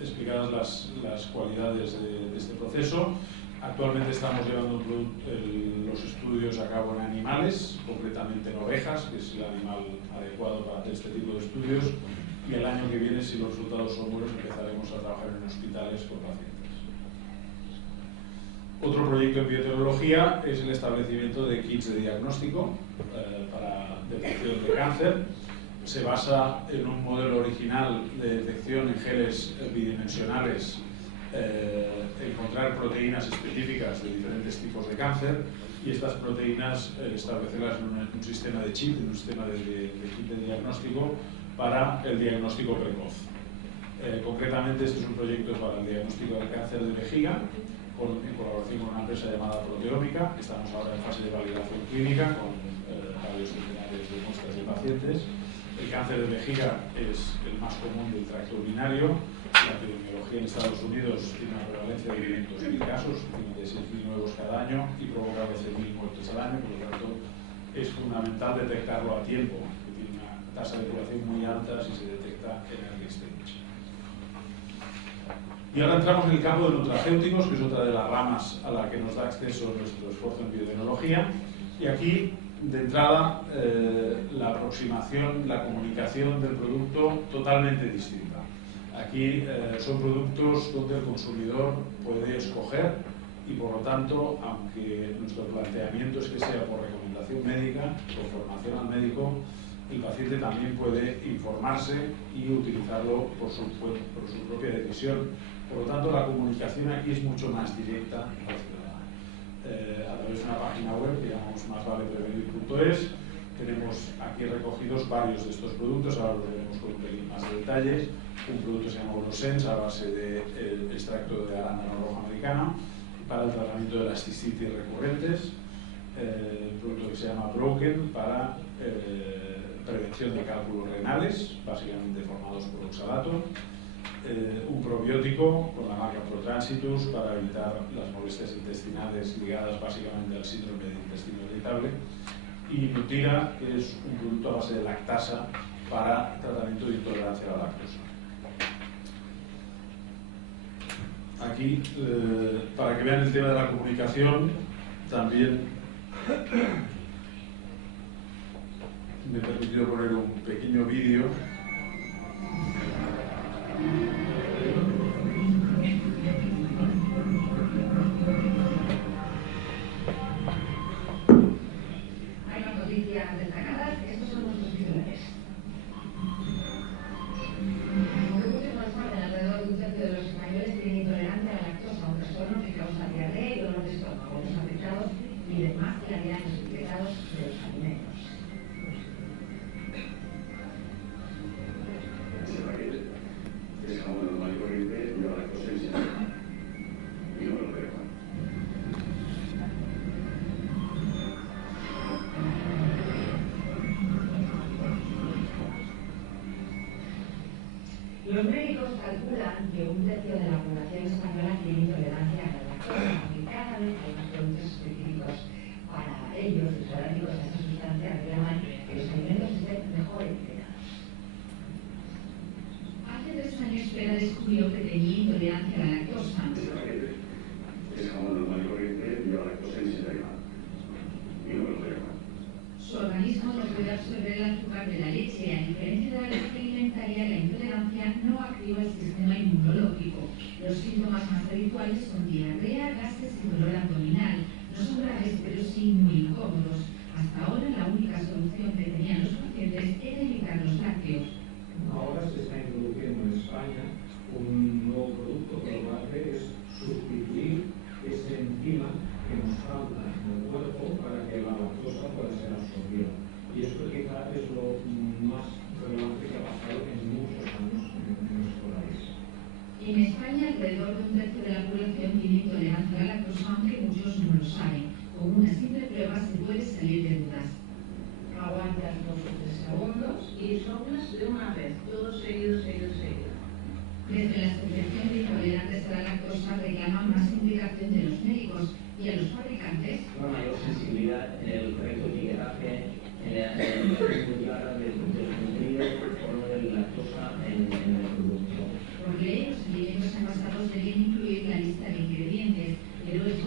explicadas las cualidades de este proceso. Actualmente estamos llevando los estudios a cabo en animales, concretamente en ovejas, que es el animal adecuado para hacer este tipo de estudios, y el año que viene, si los resultados son buenos, empezaremos a trabajar en hospitales con pacientes. Otro proyecto en biotecnología es el establecimiento de kits de diagnóstico para detección de cáncer. Se basa en un modelo original de detección en geles bidimensionales, encontrar proteínas específicas de diferentes tipos de cáncer y estas proteínas establecerlas en un sistema de chip, en un sistema de kit de diagnóstico para el diagnóstico precoz. Concretamente, este es un proyecto para el diagnóstico del cáncer de vejiga, en colaboración con una empresa llamada Proteómica. Estamos ahora en fase de validación clínica con varios centenares de muestras de pacientes. El cáncer de vejiga es el más común del tracto urinario. La epidemiología en Estados Unidos tiene una prevalencia de 500.000 casos, 56.000 nuevos cada año y provoca 12.000 muertes al año. Por lo tanto, es fundamental detectarlo a tiempo, que tiene una tasa de curación muy alta si se detecta en early stage. Y ahora entramos en el campo de nutracéuticos, que es otra de las ramas a la que nos da acceso nuestro esfuerzo en biotecnología. Y aquí, de entrada, la aproximación, la comunicación del producto totalmente distinta. Aquí son productos donde el consumidor puede escoger y, por lo tanto, aunque nuestro planteamiento es que sea por recomendación médica, por formación al médico, el paciente también puede informarse y utilizarlo por su propia decisión. Por lo tanto, la comunicación aquí es mucho más directa al ciudadano. A través de una página web que llamamos masvaleprevenir.es, tenemos aquí recogidos varios de estos productos, ahora los veremos con un pelín más de detalles. Un producto se llama Urosens, a base de extracto de arándano rojo americana, para el tratamiento de las cistitis recurrentes. Un producto que se llama Broken, para prevención de cálculos renales, básicamente formados por oxalato. Un probiótico con la marca Protransitus para evitar las molestias intestinales ligadas básicamente al síndrome de intestino irritable. Y Nutira, que es un producto a base de lactasa para tratamiento de intolerancia a la lactosa. Aquí, para que vean el tema de la comunicación, también me he permitido poner un pequeño vídeo. Hay más noticias destacadas, estos son nuestros titulares. Según último informe, alrededor de un tercio de los españoles tienen intolerancia a la lactosa, un trastorno que causa diarrea y dolor de estómago. Los afectados piden más claridad en los etiquetados de los alimentos. Es algo normal y corriente, lleva la cosa en serio. Y no me lo creo. Los médicos calculan que un tercio de la población española tiene intolerancia a la lactosa, aunque cada vez hay más productos específicos para ellos, los alérgicos a esta sustancia reclaman que los alimentos estén mejor etiquetados. Hace 3 años Pera descubrió que tenía intolerancia a la lactosa. Es algo normal y corriente, lleva la cosa en serio. Y no me lo creo. Su organismo no puede absorber el azúcar de la leche y, a diferencia de la leche alimentaria, la intolerancia no activa el sistema inmunológico. Los síntomas más habituales son diarrea, gases y dolor abdominal. No son graves, pero sí muy incómodos. Hasta ahora, la única solución que tenían los pacientes era evitar los lácteos. Ahora se está introduciendo en España un nuevo producto que lo que hace es sustituir esa enzima que nos falta en el cuerpo para que la lactosa pueda ser absorbida. Y esto quizá es lo más relevante que ha pasado en muchos años en nuestro país. En España, alrededor de un tercio de la población tiene intolerancia a la lactosa, aunque muchos no lo saben. Con una simple prueba se puede salir de dudas. Aguantas 2 o 3 segundos y soplas de una vez, todo seguido. Desde la Asociación de Intolerantes a la Lactosa reclaman más implicación de los médicos y a los fabricantes. Una mayor sensibilidad en el correcto etiquetaje, en la muy clara del contenido o no de la lactosa en el producto. Por ley, los alimentos envasados deben incluir la lista de ingredientes, pero es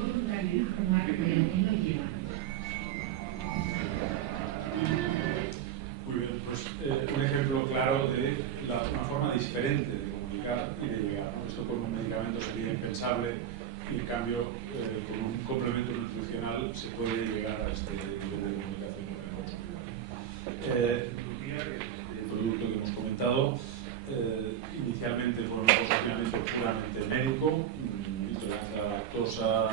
diferente de comunicar y de llegar, ¿no? Esto con un medicamento sería impensable y en cambio con un complemento nutricional se puede llegar a este nivel de comunicación con el consumidor. El producto que hemos comentado inicialmente fue un posicionamiento puramente médico, intolerancia a la lactosa,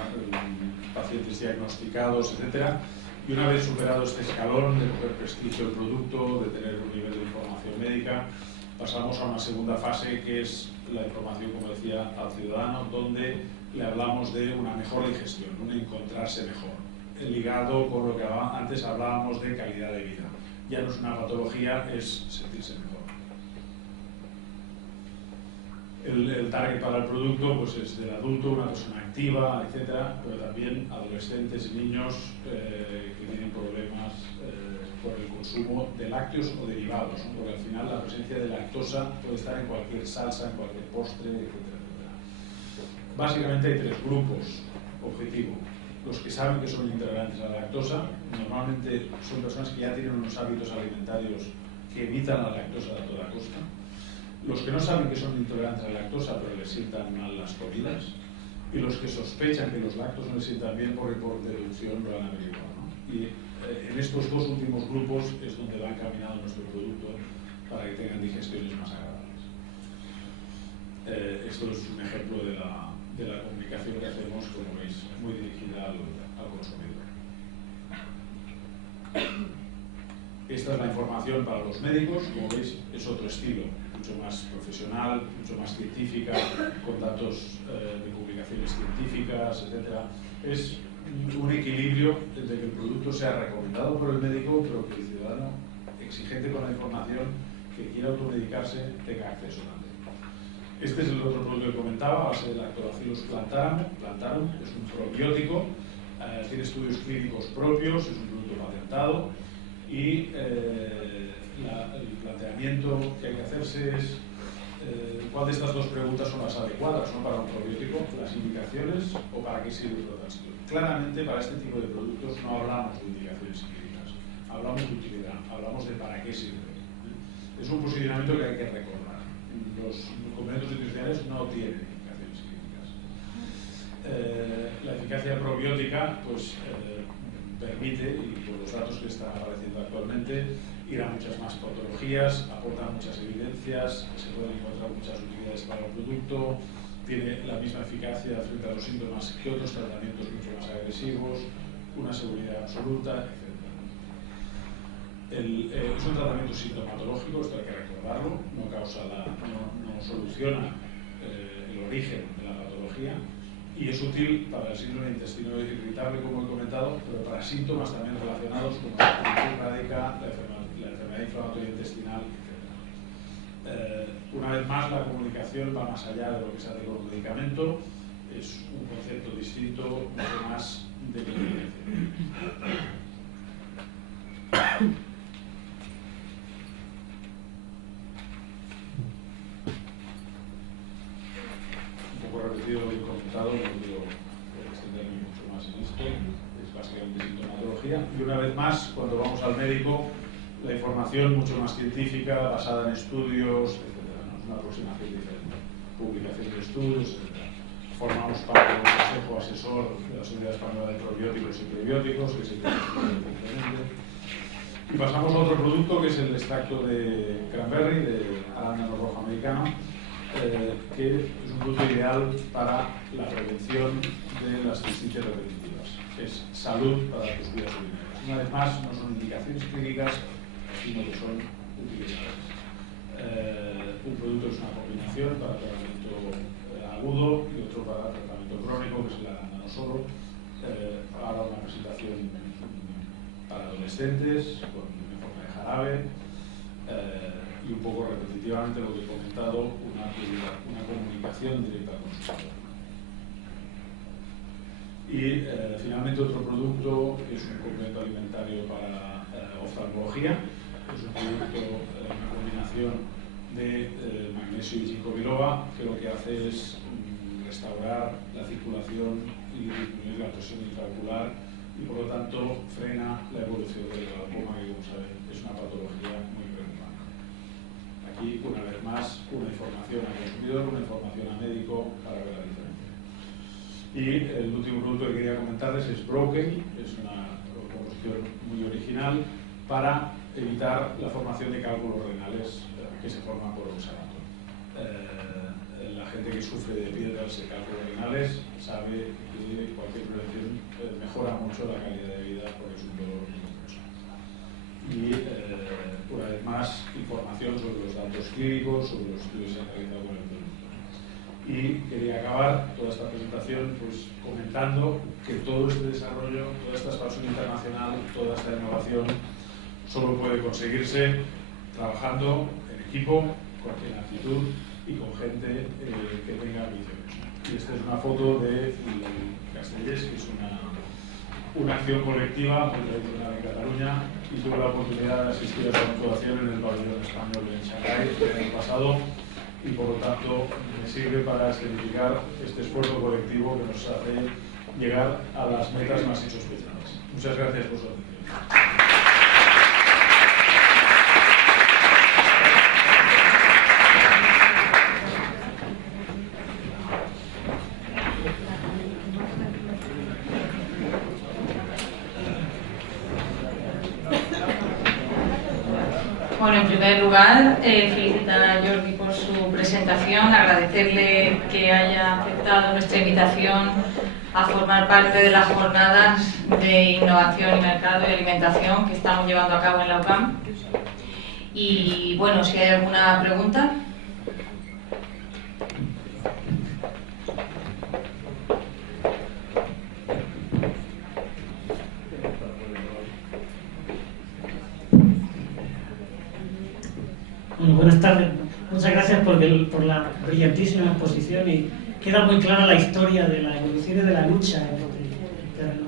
pacientes diagnosticados, etc. Y una vez superado este escalón de coger prestigio del producto, de tener un nivel de información médica, pasamos a una segunda fase que es la información, como decía, al ciudadano, donde le hablamos de una mejor digestión, un encontrarse mejor, ligado con lo que antes hablábamos de calidad de vida. Ya no es una patología, es sentirse mejor. El target para el producto pues es del adulto, una persona activa, etcétera, pero también adolescentes y niños que tienen problemas por el consumo de lácteos o derivados, ¿no? Porque al final la presencia de lactosa puede estar en cualquier salsa, en cualquier postre, etcétera, etcétera. Básicamente hay tres grupos objetivo. Los que saben que son intolerantes a la lactosa, normalmente son personas que ya tienen unos hábitos alimentarios que evitan la lactosa a toda costa. Los que no saben que son intolerantes a la lactosa pero les sientan mal las comidas, y los que sospechan que los lácteos no les sientan bien porque por deducción lo han averiguado, ¿no? Y en estos dos últimos grupos es donde va encaminado nuestro producto para que tengan digestiones más agradables. Esto es un ejemplo de la comunicación que hacemos, como veis, muy dirigida al consumidor. Esta es la información para los médicos, como veis, es otro estilo, mucho más profesional, mucho más científica, con datos de publicaciones científicas, etc. Es un equilibrio entre que el producto sea recomendado por el médico, pero que el ciudadano exigente con la información que quiera automedicarse tenga acceso también. Este es el otro producto que comentaba, a base de Lactobacillus plantarum, es un probiótico, tiene estudios clínicos propios, es un producto patentado y el planteamiento que hay que hacerse es cuál de estas dos preguntas son las adecuadas, ¿no? Para un probiótico, las indicaciones o para qué sirve el tratamiento. Claramente para este tipo de productos no hablamos de indicaciones clínicas, hablamos de utilidad, hablamos de para qué sirve. Es un posicionamiento que hay que recordar. Los complementos nutricionales no tienen indicaciones clínicas. La eficacia probiótica pues, permite, y por los datos que están apareciendo actualmente, ir a muchas más patologías, aporta muchas evidencias, se pueden encontrar muchas utilidades para el producto, tiene la misma eficacia frente a los síntomas que otros tratamientos mucho más agresivos, una seguridad absoluta, etc. Es un tratamiento sintomatológico, esto hay que recordarlo, no soluciona el origen de la patología y es útil para el síndrome de intestino irritable, como he comentado, pero para síntomas también relacionados como la artritis rádica, la enfermedad inflamatoria intestinal, etc. Una vez más, la comunicación va más allá de lo que se hace con el medicamento, es un concepto distinto, mucho más de comunicación. Un poco repetido lo que he comentado, no quiero extenderme mucho más en esto, es básicamente sintomatología. Y una vez más, cuando vamos al médico, la información mucho más científica, basada en estudios, etc. ¿No? Es una aproximación diferente. Publicación de estudios, etc. Formamos parte del Consejo Asesor de la Sociedad Española de Probióticos y Prebióticos, que se recientemente. Y pasamos a otro producto que es el extracto de cranberry, de arándano rojo americano, que es un producto ideal para la prevención de las cistitis repetitivas. Es salud para tus vías urinarias. Una vez más, no son indicaciones clínicas, sino que son utilidades. Un producto es una combinación para tratamiento agudo y otro para tratamiento crónico, que es el arándano solo. Ahora una presentación para adolescentes con una forma de jarabe y un poco repetitivamente lo que he comentado, una comunicación directa al consumidor. Y finalmente otro producto que es un complemento alimentario para oftalmología, es un producto, una combinación de magnesio y ginkgo biloba, que lo que hace es restaurar la circulación y disminuir la presión intraocular y por lo tanto frena la evolución del glaucoma, que como saben es una patología muy preocupante. Aquí aquí, una vez más, una información al consumidor, una información al médico para ver la diferencia. Y el último producto que quería comentarles es Broken, es una proposición muy original para evitar la formación de cálculos renales que se forman por oxalato. La gente que sufre de piedras de cálculos renales sabe que cualquier prevención mejora mucho la calidad de vida porque es un dolor muy doloroso. Y una vez más, información sobre los datos clínicos, sobre los estudios que se han realizado con el producto. Y quería acabar toda esta presentación pues, comentando que todo este desarrollo, toda esta expansión internacional, toda esta innovación solo puede conseguirse trabajando en equipo, con actitud y con gente que tenga visiones. Y esta es una foto de Castellers, que es una acción colectiva muy tradicional en Cataluña, y tuve la oportunidad de asistir a esta actuación en el pabellón español en Shanghái el año pasado, y por lo tanto me sirve para escenificar este esfuerzo colectivo que nos hace llegar a las metas más insospechadas. Muchas gracias por su atención. Bueno, en primer lugar, felicitar a Jordi por su presentación, agradecerle que haya aceptado nuestra invitación a formar parte de las jornadas de innovación y mercado y alimentación que estamos llevando a cabo en la UCAM. Y bueno, si hay alguna pregunta. Bueno, buenas tardes. Muchas gracias por la brillantísima exposición, y queda muy clara la historia de la evolución y de la lucha en este terreno.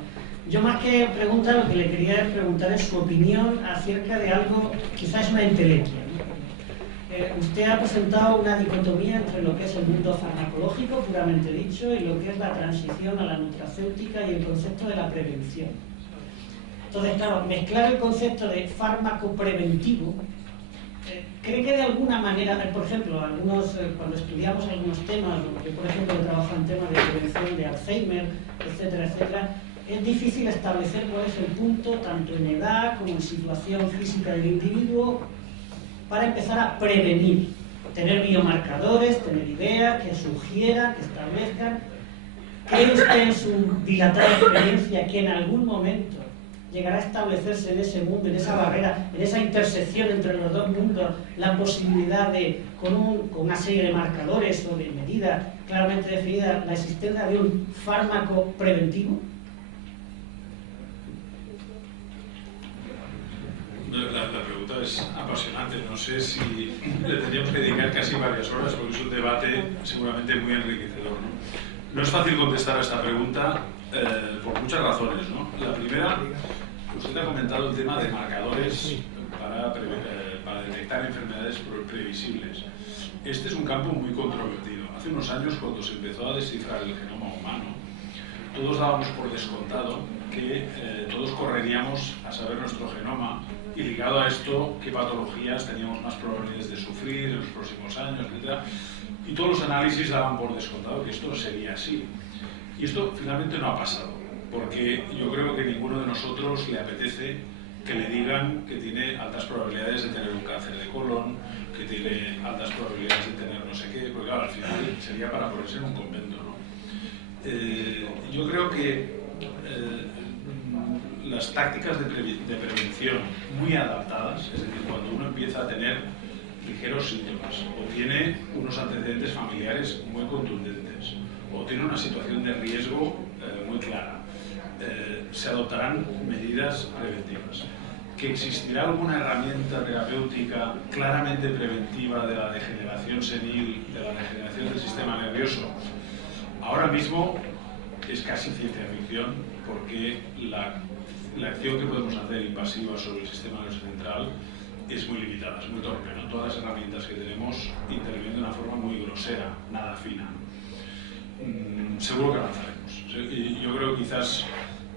Yo más que preguntar, lo que le quería preguntar es su opinión acerca de algo, quizás una entelequia, ¿no? Usted ha presentado una dicotomía entre lo que es el mundo farmacológico, puramente dicho, y lo que es la transición a la nutracéutica y el concepto de la prevención. Entonces, claro, mezclar el concepto de fármaco preventivo, ¿cree que de alguna manera, por ejemplo, cuando estudiamos algunos temas, yo por ejemplo he trabajado en temas de prevención de Alzheimer, etcétera, etcétera, es difícil establecer cuál es el punto, tanto en edad como en situación física del individuo, para empezar a prevenir, tener biomarcadores, tener ideas que sugieran, que establezcan? ¿Cree usted en su dilatada experiencia que en algún momento llegará a establecerse en ese mundo, en esa barrera, en esa intersección entre los dos mundos, la posibilidad de, con una serie de marcadores o de medidas claramente definidas, la existencia de un fármaco preventivo? La pregunta es apasionante. No sé si le tendríamos que dedicar casi varias horas, porque es un debate seguramente muy enriquecedor, ¿no? No es fácil contestar a esta pregunta por muchas razones, ¿no? La primera, usted ha comentado el tema de marcadores para detectar enfermedades previsibles. Este es un campo muy controvertido. Hace unos años, cuando se empezó a descifrar el genoma humano, todos dábamos por descontado que todos correríamos a saber nuestro genoma, y ligado a esto, qué patologías teníamos más probabilidades de sufrir en los próximos años, etc. Y todos los análisis daban por descontado que esto sería así. Y esto finalmente no ha pasado, porque yo creo que ninguno de nosotros le apetece que le digan que tiene altas probabilidades de tener un cáncer de colon, que tiene altas probabilidades de tener no sé qué, porque claro, al final sería para ponerse en un convento, ¿no? Yo creo que las tácticas de prevención muy adaptadas, es decir, cuando uno empieza a tener ligeros síntomas, o tiene unos antecedentes familiares muy contundentes, o tiene una situación de riesgo muy clara, se adoptarán medidas preventivas. Que existirá alguna herramienta terapéutica claramente preventiva de la degeneración senil, de la degeneración del sistema nervioso, ahora mismo es casi ciencia ficción, porque la acción que podemos hacer invasiva sobre el sistema nervioso central es muy limitada, es muy torpe, ¿no? Todas las herramientas que tenemos intervienen de una forma muy grosera, nada fina. Seguro que avanzaremos. Y yo creo que quizás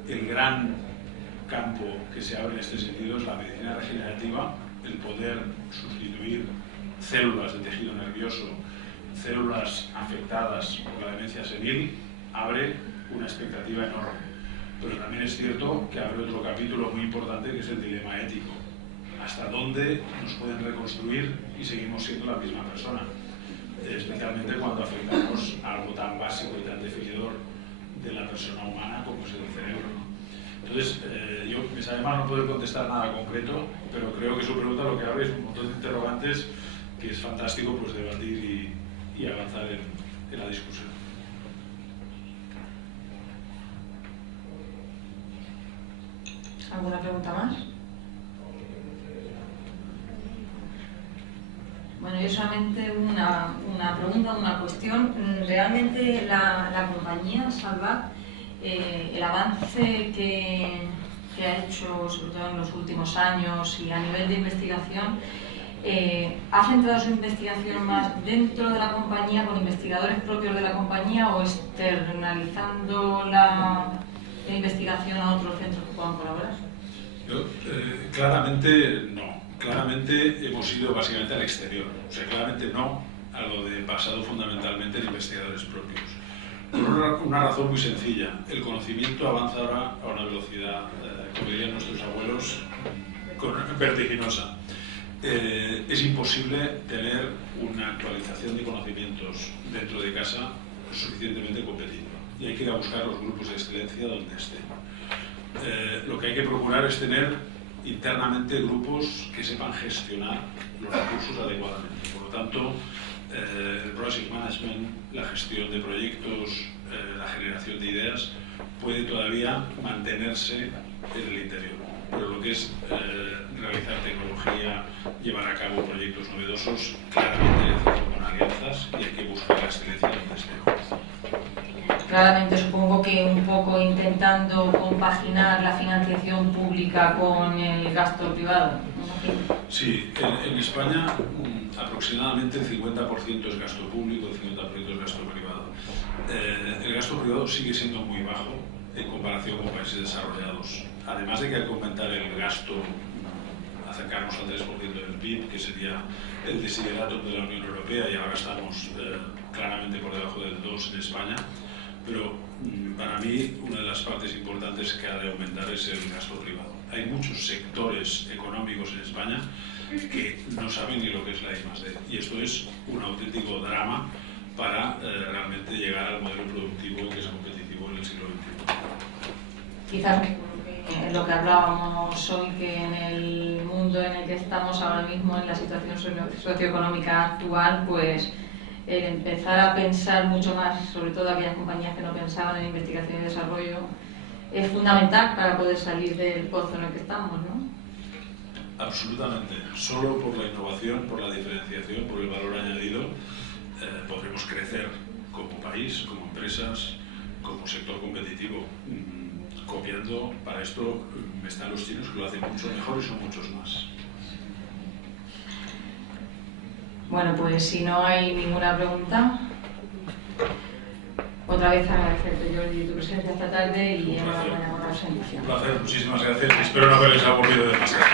el gran campo que se abre en este sentido es la medicina regenerativa, el poder sustituir células del tejido nervioso, células afectadas por la demencia senil, abre una expectativa enorme. Pero también es cierto que abre otro capítulo muy importante, que es el dilema ético. ¿Hasta dónde nos pueden reconstruir y seguimos siendo la misma persona? Especialmente cuando afectamos a algo tan básico y tan definidor de la persona humana como es el cerebro, ¿no? Entonces, yo me sabe mal no poder contestar nada concreto, pero creo que su pregunta lo que abre es un montón de interrogantes que es fantástico pues debatir y avanzar en la discusión. ¿Alguna pregunta más? Bueno, yo solamente una pregunta, una cuestión. Realmente la compañía Salvat, el avance que ha hecho, sobre todo en los últimos años y a nivel de investigación, ¿ha centrado su investigación más dentro de la compañía, con investigadores propios de la compañía, o externalizando la investigación a otros centros que puedan colaborar? Claramente no. Claramente hemos ido básicamente al exterior. O sea, claramente no a lo de basado fundamentalmente en investigadores propios. Por una razón muy sencilla. El conocimiento avanza ahora a una velocidad, como dirían nuestros abuelos, vertiginosa. Es imposible tener una actualización de conocimientos dentro de casa suficientemente competitiva. Y hay que ir a buscar los grupos de excelencia donde estén. Lo que hay que procurar es tener internamente grupos que sepan gestionar los recursos adecuadamente. Por lo tanto, el project management, la gestión de proyectos, la generación de ideas, puede todavía mantenerse en el interior. Pero lo que es realizar tecnología, llevar a cabo proyectos novedosos, claramente necesitamos con alianzas y hay que buscar la excelencia donde esté. Claramente supongo que un poco intentando compaginar la financiación pública con el gasto privado. Sí, en España aproximadamente el 50% es gasto público, el 50% es gasto privado. El gasto privado sigue siendo muy bajo en comparación con países desarrollados. Además de que hay que aumentar el gasto, acercarnos al 3% del PIB, que sería el desideratum de la Unión Europea, y ahora estamos claramente por debajo del 2% en España. Pero para mí una de las partes importantes que ha de aumentar es el gasto privado. Hay muchos sectores económicos en España que no saben ni lo que es la I+D, y esto es un auténtico drama para realmente llegar al modelo productivo que es competitivo en el siglo XXI. Quizás lo que hablábamos hoy, que en el mundo en el que estamos ahora mismo, en la situación socioeconómica actual, pues el empezar a pensar mucho más, sobre todo aquellas compañías que no pensaban en investigación y desarrollo, es fundamental para poder salir del pozo en el que estamos, ¿no? Absolutamente. Solo por la innovación, por la diferenciación, por el valor añadido, podremos crecer como país, como empresas, como sector competitivo. Copiando, para esto están los chinos, que lo hacen mucho mejor y son muchos más. Bueno, pues si no hay ninguna pregunta, otra vez agradecerte, Jordi, tu presencia esta tarde y enhorabuena por la presentación. Un placer, muchísimas gracias. Espero no haberles aburrido demasiado.